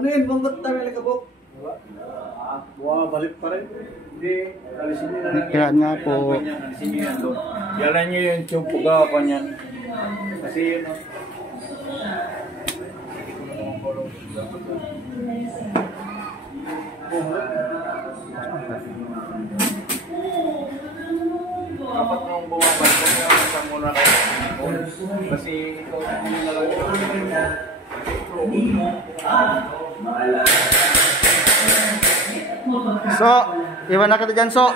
Ano yun? Banggot tayo nagkabok? Balik pa rin. Hindi, alisin nyo na lang. Yan nga po. Alisin nyo yan doon. Yalan nyo yung tsupuga pa niyan. Kasi yun o. Dapat nung bumabalik ko nga sa muna kayo. Kasi ito hindi na lang So, iwan na kita dyan, So.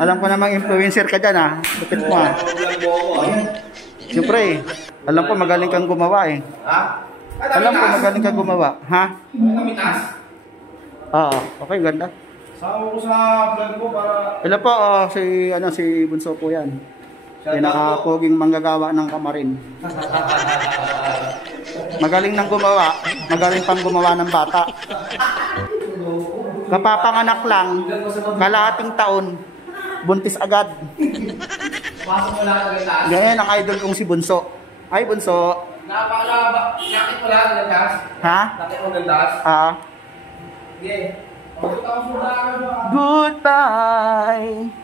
Alam ko namang influencer ka dyan, ha? Lupit mo, ha? Siyempre, alam ko magaling kang gumawa, eh. Ha? Alam ko magaling kang gumawa, ha? Kamitas? Oo, okay, ganda. Sama ko sa vlog ko para... Hello po, si Bunso po yan. Pinakapoging manggagawa ng kamarin. Magaling nang gumawa, magaling pang gumawa ng bata. Kapapanganak lang, kalahating taon, buntis agad. Ganyan ang idol kong si Bunso. Ay, Bunso. Napakalaba, nakit mo lang, gandas? Ha? Nakit mo gandas? Ah. Sige. Goodbye.